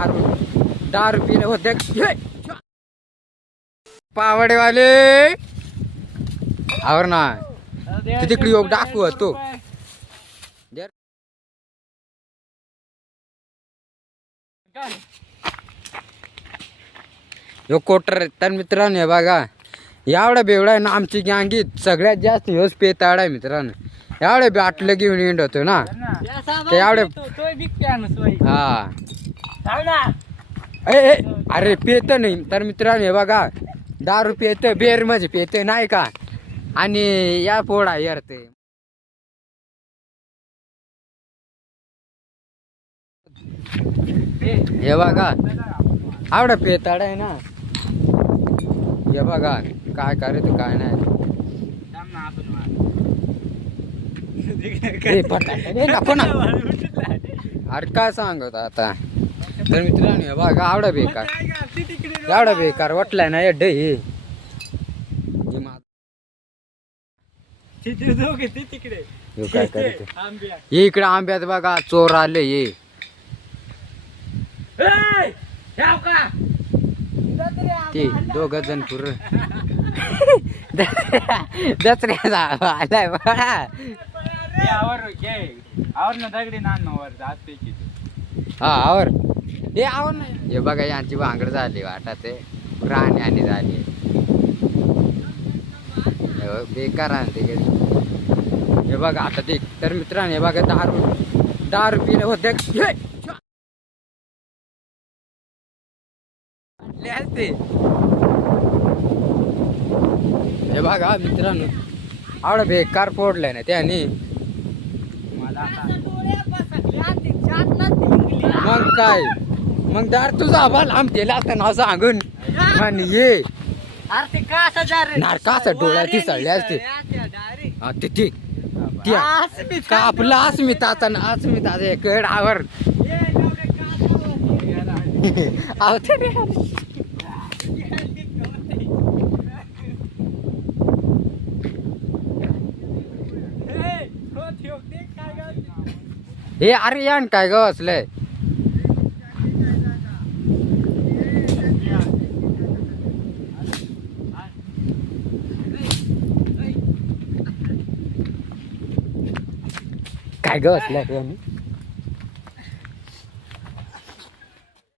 दारू पिले होते पावडेवाले आवर ना तू तिकडे योग दाखव तो यो कोटर तर मित्रांनो हे बघा एवढा बेवडा आहे ना आमची गँगीत सगळ्यात जास्त ह्योच पेताड आहे मित्रांनो. एवढे बाटलं घेऊन येत होतो ना ते एवढे हा अरे पेत नाही तर मित्रांनो हे बघा दारू पेत बेर म्हणजे पेत नाही का आणि या पोळा यार ते हे बघा आवडा पेताड आहे ना. हे बघा काय करायचं काय नाही नको ना अरे काय सांगत आता तर मित्रांनो हे बघा आवडा बेकार एवढा बेकार वाटलाय ना हे हे काय करायचं हे इकडे आंब्यात बघा चोर आले ये ते दोघ जण पुर दसऱ्याचा आलाय बघा हा आवर हे आवर नाही हे बघा यांची भांगड झाली वाटा ते राणी आणि झाली बेकार आणते हे बघा आता ते तर मित्रांनो हे बघा दारू पिले होते हे बघा मित्रांनो आवडा बेकार फोडलाय ना त्याने मग काय मग दार तुझा बाल आम केला असता नाव सांगून आणि ये नारकाचा डोळ्या ती चढले असते तिथे का आपला अस्मिताचा अस्मिताचा कड आवर हे अरे यान काय ग असलंय काय ग असलंय